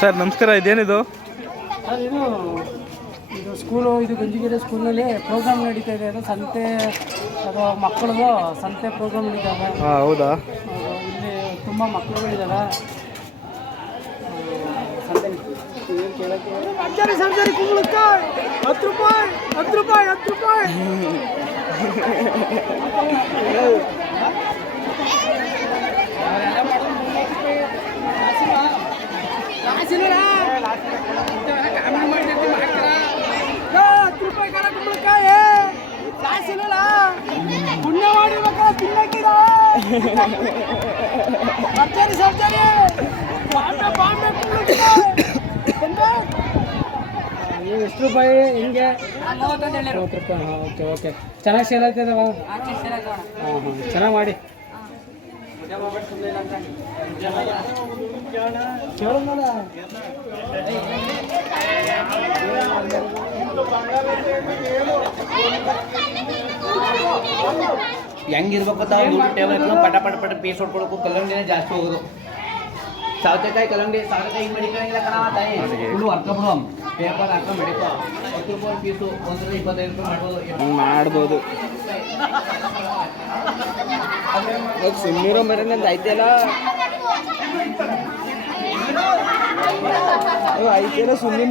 Sir ನಮಸ್ಕಾರ, ಇದೇನಿದು? Sir ಇದು ಸ್ಕೂಲು, ಇದು ಗಂಜಿಗೆರೆ ಸ್ಕೂಲ್ನಲ್ಲಿ ಪ್ರೋಗ್ರಾಮ್ ನಡೀತಾ ಇದೆ. ಅದು ಸಂತೆ, ಅದು ಮಕ್ಕಳದು ಸಂತೆ ಪ್ರೋಗ್ರಾಮ್ ನಡೀತಾವೆ. ಹಾಂ, ಹೌದಾ? ಇಲ್ಲಿ ತುಂಬ ಮಕ್ಕಳುಗಳಿದ್ದಾವೆ. ಸಂತೆ ಕೇಳೋಕ್ಕೆ ಸರ್ಜರಿ ಕುಂಬಳಕಾಯಿ 10 ರೂಪಾಯಿ 10 ರೂಪಾಯಿ 10 ರೂಪಾಯಿ. ಪುಣ್ಯ ಮಾಡಿರ್ಬೇಕ ತಿನ್ನಕ್ಕಿದ ಸರ್ಜರಿ ನೀವು ಎಷ್ಟು ರೂಪಾಯಿ ಹಿಂಗೆ? 30 ರೂಪಾಯಿ. ಹಾಂ, ಓಕೆ ಓಕೆ. ಚೆನ್ನಾಗಿ ಸೇಲ್ ಆಗ್ತದವ? ಹಾಂ ಹಾಂ, ಚೆನ್ನಾಗಿ ಮಾಡಿ. ಹೆಂಗಿರ್ಬೇಕು ದುಡ್ಡು ಟೇಬಲ್ ಪಟ ಪಟ ಪಟ ಪೀಸ್ ಹೊಡ್ಕೊಳಕ್ಕೂ ಕಲ್ಲಂಗಡಿನೇ ಜಾಸ್ತಿ ಹೋಗೋದು. ಸೌತೆಕಾಯಿ ಕಲ್ಲಂಗಡಿ ಸೌತೆಕಾಯಿ ಮಡಿಕಂಗಿಲ್ಲ ಕಣ ತಾಯಿ, ಫುಲ್ಲು ಅರ್ಕ ಬಿಡು. ಪೇಪರ್ ಹಾಕ ಮಡಿಕೋ 10 ರೂಪಾಯಿ ಪೀಸು, 125 ರೂಪಾಯಿ ಮಾಡ್ಬೋದು. ಸುಮ್ಮನಿರೋ ಮರೇನಂದು ಐತೆಲ್ಲ ಐತೆಲ್ಲ ಸುಮ್ಮನೆ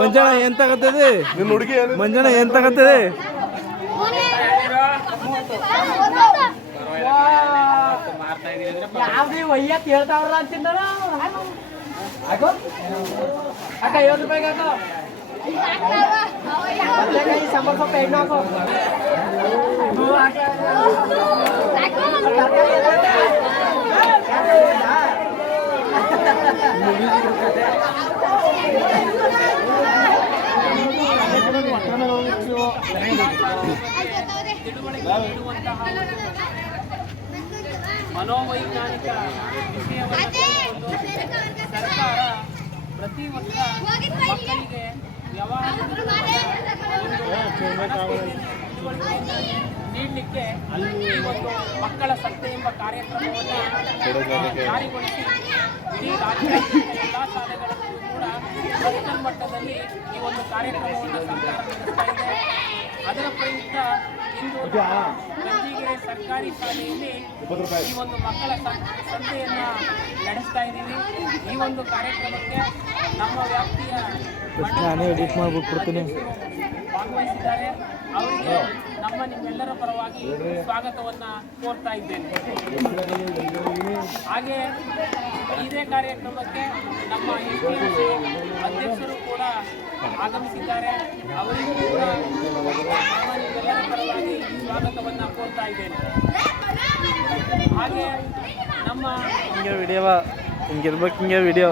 ಮಂಜಣ್ಣ ಏನ್ ತಗತ್ತದೆ? ಮಂಜಣ್ಣ ಏನ್ ತಗತ್ತದೆ? ಯಾವ್ದು ಒಯ್ಯಕ್ಕೆ ಹೇಳ್ತಾವ್ರ ಅಂತಿಂದ ಅಕ್ಕ 50 ರೂಪಾಯಿಗೆ ಹಾಕೋ. ಸಂಬಳ ಸ್ವಲ್ಪ ಎಣ್ಣೆ ಹಾಕೋ. ಮನೋವೈಜ್ಞಾನಿಕ ವಿಷಯವನ್ನು ಸರ್ಕಾರ ಪ್ರತಿ ವರ್ಷ ಮಕ್ಕಳಿಗೆ ನೀಡಲಿಕ್ಕೆ ಈ ಒಂದು ಮಕ್ಕಳ ಸಂತೆ ಎಂಬ ಕಾರ್ಯಕ್ರಮವನ್ನು ಜಾರಿಗೊಳಿಸಿ ಇಡೀ ರಾಜ್ಯದ ಎಲ್ಲ ಶಾಲೆಗಳಲ್ಲೂ ಕೂಡ ನ್ಯಾಷನಲ್ ಮಟ್ಟದಲ್ಲಿ ಈ ಒಂದು ಕಾರ್ಯಕ್ರಮವನ್ನು ಸರ್ಕಾರ ನಡೆಸ್ತಾ ಇದೆ. ಅದರ ಪ್ರಯುಕ್ತ ಇಂದು ಗಂಜಿಗೆರೆ ಸರ್ಕಾರಿ ಶಾಲೆಯಲ್ಲಿ ಈ ಒಂದು ಮಕ್ಕಳ ಸಂತೆಯನ್ನು ನಡೆಸ್ತಾ ಇದ್ದೀವಿ. ಈ ಒಂದು ಕಾರ್ಯಕ್ರಮಕ್ಕೆ ನಮ್ಮ ವ್ಯಾಪ್ತಿಯ ಭಾಗವಹಿಸಿದ್ದಾರೆ. ಅವರಿಗೆ ನಿಮ್ಮೆಲ್ಲರ ಪರವಾಗಿ ಸ್ವಾಗತವನ್ನು ಕೋರ್ತಾ ಇದ್ದೇನೆ. ಹಾಗೆ ಇದೇ ಕಾರ್ಯಕ್ರಮಕ್ಕೆ ನಮ್ಮ ಎಸ್ಟಿಎಂಸಿ ಅಧ್ಯಕ್ಷರು ಕೂಡ ಆಗಮಿಸಿದ್ದಾರೆ. ಅವರಿಗೂ ಕೂಡ ನಿಮ್ಮೆಲ್ಲರ ಪರವಾಗಿ ಸ್ವಾಗತವನ್ನು ಕೋರ್ತಾ ಇದ್ದೇನೆ. ಹಾಗೆ ನಮ್ಮ ಹಿಂಗೆ ವಿಡಿಯೋ